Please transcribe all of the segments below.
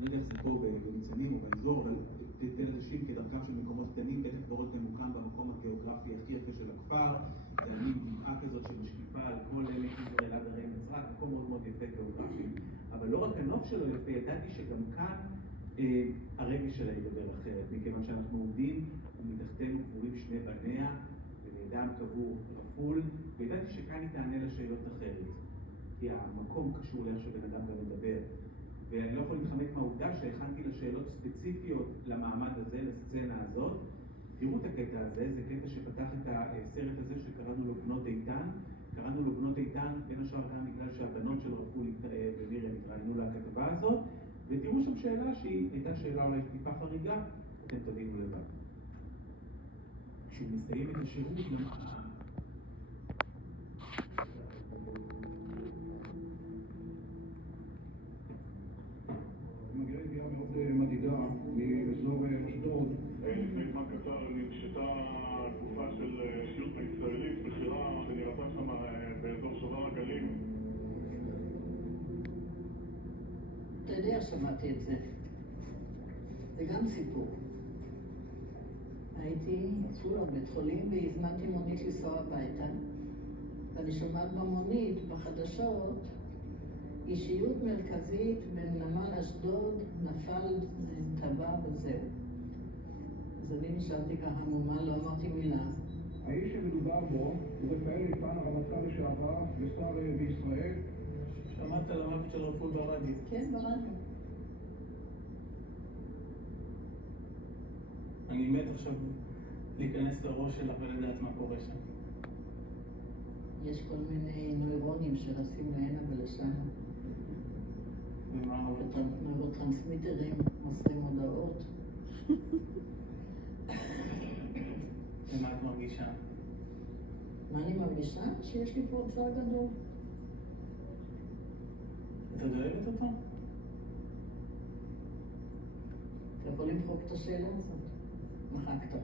לא יודע איך זה טוב בניצנים או באזור, אבל תל אנשים כדרכם של מקומות קטנים, בטח דורות ממוקם במקום הגיאוגרפי הכי יפה של הכפר, זה מין גבעה כזאת שמשקיפה על כל עמק יזרעאל עד הרי נצרת, מקום מאוד מאוד יפה גיאוגרפי, אבל לא רק הנוף שלו יפה, ידעתי שגם כאן הרגש שלה ידבר אחרת, מכיוון שאנחנו עומדים ומתחתנו קבורים שני בניה, ולידם קבור רפול, וידעתי שכאן היא תענה לשאלות אחרת, כי המקום קשור לאיך שבן אדם גם מדבר. ואני לא יכול להתחמק מהעובדה שהכנתי לשאלות ספציפיות למעמד הזה, לסצנה הזאת. תראו את הקטע הזה, זה קטע שפתח את הסרט הזה שקראנו לו בנות איתן. קראנו לו בנות איתן, בין השאר גם בגלל שהבנות של רפול ומירם התראיינו לכתבה הזאת, ותראו שם שאלה שהיא הייתה שאלה אולי טיפה חריגה, אתם תבינו לבד. כשהוא מסיים את השירות, מגיעה ידיעה מאוד מדידה מאזור אשדוד. לפני זמן קצר נפשטה תגובה של שירות הישראלית בחירה שנראתה שם באזור שובר הגלים. אתה יודע, שמעתי את זה. זה גם סיפור. הייתי אפילו בבית חולים והזמנתי מונית לנסוע הביתה. ואני שומעת במונית, בחדשות, אישיות מרכזית בנמל אשדוד נפל טבע וזהו. אז אני נשארתי ככה מומה, לא אמרתי מילה. האיש שמדובר בו הוא רפאל איתן, הרמטכ"ל לשעבר, ושר בישראל. שמעת על המוות של רפול ברדיו? כן, ברדיו. אני מת עכשיו להיכנס לראש שלך ולדעת מה קורה שם. יש כל מיני נוירונים שרצים להנה ולשם. ומה עוד? נוירוטרנסמיטרים מוסרים הודעות. ומה את מרגישה? מה אני מרגישה? שיש לי פה אוצר גדול. את עוד אוהבת אותו? אתה יכול למחוק את השאלה הזאת. מחקת.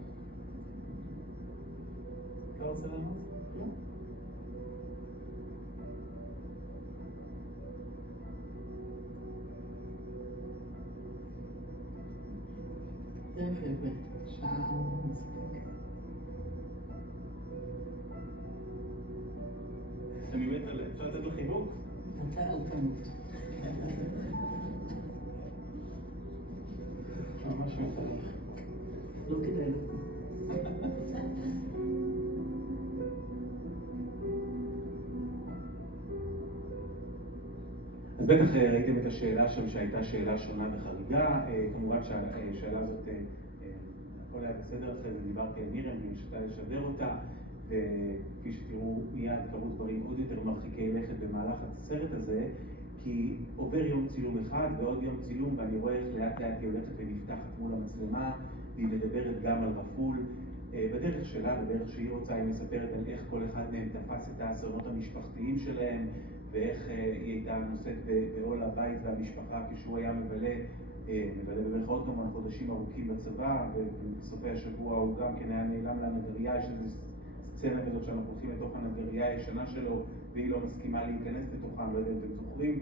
אתה רוצה לענות? לא. זהו חבר'ה, שעה מספיק. אני מת עליה. אפשר לתת לו חיבוק? אתה אל תמות. ממש מת עליך. לא כדאי לו. אז בטח ראיתם את השאלה שם שהייתה שאלה שונה וחריגה, כמובן שהשאלה הזאת, הכל היה בסדר אחרי זה, דיברתי על מירם, היא נשתה לשדר אותה, וכפי שתראו מיד קרו דברים עוד יותר מרחיקי לכת במהלך הסרט הזה, כי עובר יום צילום אחד ועוד יום צילום, ואני רואה איך לאט לאט היא הולכת ונפתחת מול המצלמה, והיא מדברת גם על רפול, בדרך שלה, בדרך שהיא רוצה, היא מספרת על איך כל אחד מהם תפס את האסונות המשפחתיים שלהם, ואיך היא הייתה נושאת בעול הבית והמשפחה כשהוא היה מבלה במרכאות כמובן חודשים ארוכים בצבא, ובסופי השבוע הוא גם כן היה נעלם לנגריה. יש איזו סצנה כזאת שאנחנו הולכים לתוך הנגריה הישנה שלו והיא לא מסכימה להיכנס לתוכם, לא יודע אם אתם זוכרים.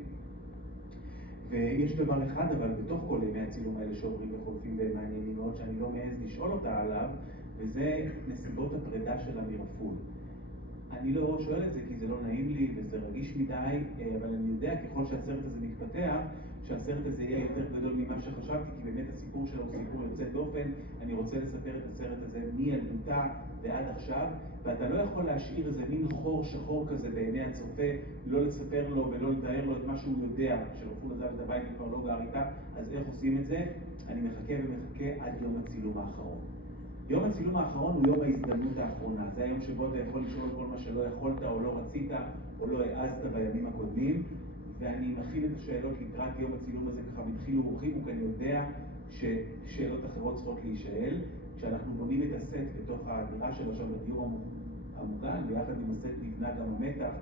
ויש דבר אחד אבל בתוך כל ימי הצילום האלה שעוברים וחולפים והם מעניינים מאוד שאני לא מעז לשאול אותה עליו, וזה נסיבות הפרידה שלה מרפול. אני לא שואל את זה כי זה לא נעים לי וזה רגיש מדי, אבל אני יודע ככל שהסרט הזה מתפתח, שהסרט הזה יהיה יותר גדול ממה שחשבתי, כי באמת הסיפור שלו הוא סיפור יוצא דופן. אני רוצה לספר את הסרט הזה מילדותה ועד עכשיו, ואתה לא יכול להשאיר איזה מין חור שחור כזה בעיני הצופה, לא לספר לו ולא לתאר לו את מה שהוא יודע, כשרפול עזב את הבית וכבר לא גר איתה. אז איך עושים את זה? אני מחכה ומחכה עד יום הצילום האחרון. יום הצילום האחרון הוא יום ההזדמנות האחרונה. זה היום שבו אתה יכול לשאול כל מה שלא יכולת או לא רצית או לא העזת בימים הקודמים, ואני מכין את השאלות לקראת יום הצילום הזה ככה בדחילו ורחימו, כי אני יודע ששאלות אחרות צריכות להישאל. כשאנחנו בונים את הסט בתוך הדירה שלו שם בדיור המוגן, ביחד עם הסט נבנה גם המתח,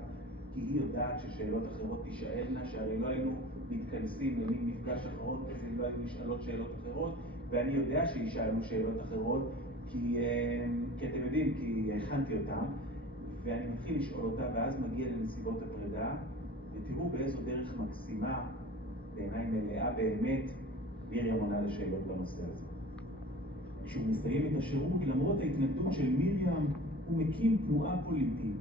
כי היא יודעת ששאלות אחרות תישאלנה, שהרי לא היינו מתכנסים למין מפגש אחרות, אז לא היינו נשאלות שאלות אחרות, ואני יודע שישאלנו שאלות אחרות, כי אתם יודעים, כי הכנתי אותם, ואני מתחיל לשאול אותה, ואז מגיע לנסיבות הפרידה, ותראו באיזו דרך מקסימה, בעיניי מלאה באמת, מרים עונה לשאלות בנושא הזה. כשהוא מסיים את השירות, למרות ההתנגדות של מרים, הוא מקים תנועה פוליטית.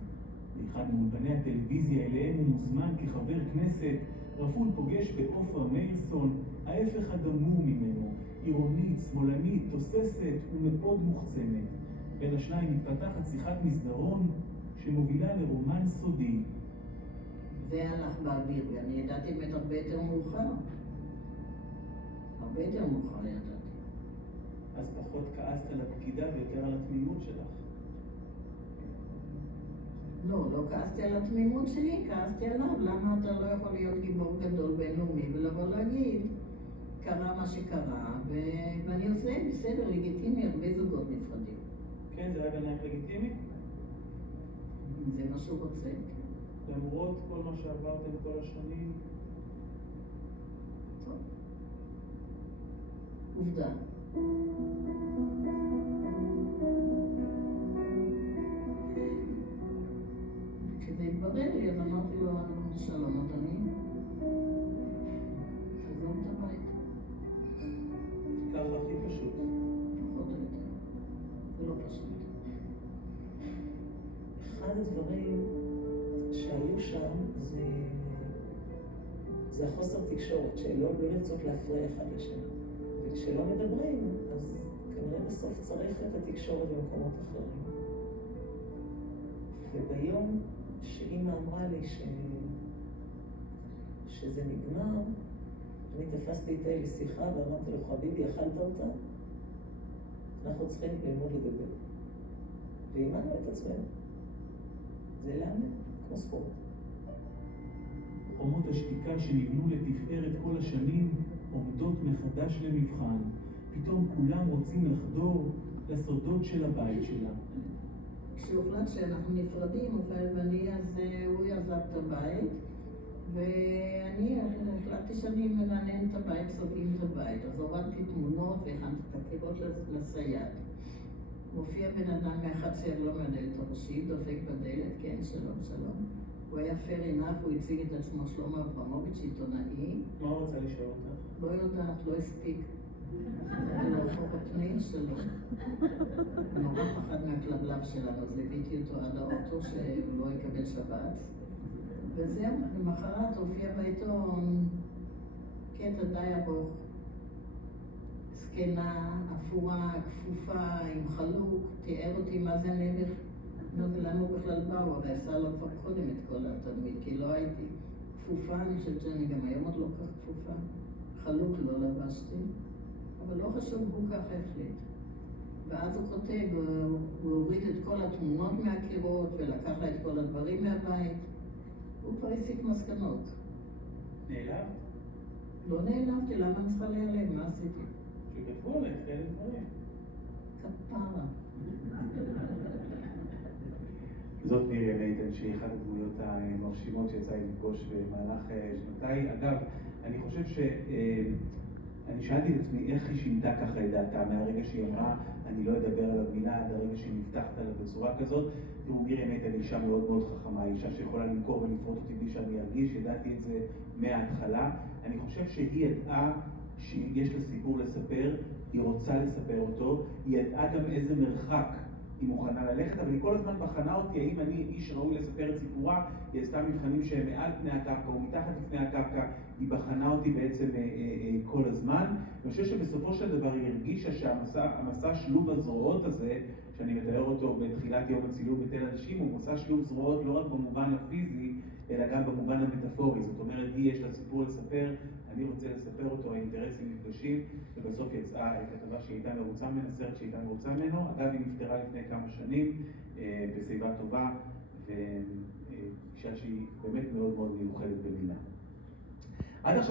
באחד מאולפני הטלוויזיה אליהם הוא מוזמן כחבר כנסת, רפול פוגש בעופרה מאירסון, ההפך הגמור ממנו, עירונית, שמאלנית, תוססת ומאוד מוחצנת. בין השניים מתפתחת שיחת מסדרון שמובילה לרומן סודי. זה הלך באוויר, ואני ידעתי באמת הרבה יותר מאוחר. הרבה יותר מאוחר ידעתי. אז פחות כעסת על הפקידה ויותר על התמימות שלך. לא כעסתי על התמימות שלי, כעסתי עליו. למה אתה לא יכול להיות גיבור גדול בינלאומי ולבוא להגיד, קרה מה שקרה, ואני עושה בסדר, לגיטימי, הרבה זוגות נפרדים. כן, זה היה בעינייך לגיטימי? זה מה שהוא רוצה. למרות כל מה שעברתם כל השנים? טוב. עובדה. כשזה התברר לי, אז אמרתי לו, שלום אדוני, תעזוב את הבית. ככה הכי פשוט. פחות או יותר. זה לא פשוט. אחד הדברים שהיו שם זה החוסר תקשורת, שלא לרצות להפריע אחד לשני. וכשלא מדברים, אז כנראה בסוף צריך את התקשורת במקומות אחרים. וביום שאמא אמרה לי שזה נגמר, אני תפסתי איתה לשיחה ואמרתי לו, חביבי, אכלת אותה? אנחנו צריכים ללמוד לדבר. ואימנו את עצמנו. זה לאמן, כמו ספורט. חומות השתיקה שנבנו לתפארת כל השנים עומדות מחדש למבחן. פתאום כולם רוצים לחדור לסודות של הבית שלה. כשהוחלט שאנחנו נפרדים, רפאל ואני, אז הוא יעזב את הבית, ואני החלטתי שאני מנענן את הבית, סוגרים את הבית. אז הורדתי תמונות והכנתי את הקירות לסייד. מופיע בן אדם מהחצר, לא מהדלת הראשית, דופק בדלת, כן, שלום, שלום. הוא היה fair enough, הוא הציג את עצמו שלמה אברמוביץ', עיתונאי. מה הוא רצה לשאול אותך? לא יודעת, לא הספיק. זה להפוך את מי שלו. הוא נורא פחד מהכלבלב שלנו, אז ליוויתי אותו עד האוטו שהוא לא יקבל שבת. וזהו, למחרת הופיע בעיתון קטע די ארוך. זקנה, אפורה, כפופה, עם חלוק, תיאר אותי מה זה נערך. למה הוא בכלל בא? הוא הרי עשה לו כבר קודם את כל התדמית, כי לא הייתי כפופה, אני חושבת שאני גם היום עוד לא כך כפופה. חלוק לא לבשתי, אבל לא חשוב, הוא ככה החליט. ואז הוא כותב, הוא הוריד את כל התמונות מהקירות ולקח לה את כל הדברים מהבית. הוא כבר הסיק מסקנות. נעלב? לא נעלבתי, למה אני צריכה להיעלב? מה עשיתי? שכתבו עליך כאלה דברים. כפרה. זאת מרים איתן, שהיא אחת הדמויות המרשימות שיצא לי לפגוש במהלך שנותיי. אגב, אני חושב אני שאלתי את עצמי איך היא שינתה ככה את דעתה מהרגע שהיא אמרה אני לא אדבר עליו מילה עד הרגע שהיא נפתחת עליו בצורה כזאת. תראו, מרים איתן היא אישה מאוד מאוד חכמה, אישה שיכולה למכור ולפרוט אותי בלי שאני ארגיש, ידעתי את זה מההתחלה. אני חושב שהיא ידעה שיש לה סיפור לספר, היא רוצה לספר אותו, היא ידעה גם איזה מרחק היא מוכנה ללכת, אבל היא כל הזמן בחנה אותי האם אני איש ראוי לספר את סיפורה. היא עשתה מבחנים שהם מעל פני הקרקע או מתחת לפני הקרקע, היא בחנה אותי בעצם כל הזמן. אני חושב שבסופו של דבר היא הרגישה שהמסע שלוב הזרועות הזה, שאני מתאר אותו בתחילת יום הצילום בתל אנשים, הוא מסע שלוב זרועות לא רק במובן הפיזי, אלא גם במובן המטאפורי. זאת אומרת, היא יש לה סיפור לספר, אני רוצה לספר אותו, האינטרסים נפגשים, ובסוף יצאה כתבה שהיא הייתה מרוצה ממנו, סרט שהיא הייתה מרוצה ממנו. אגב, היא נפטרה לפני כמה שנים, בשיבה טובה, ואישה שהיא באמת מאוד מאוד מיוחדת במינה. עד עכשיו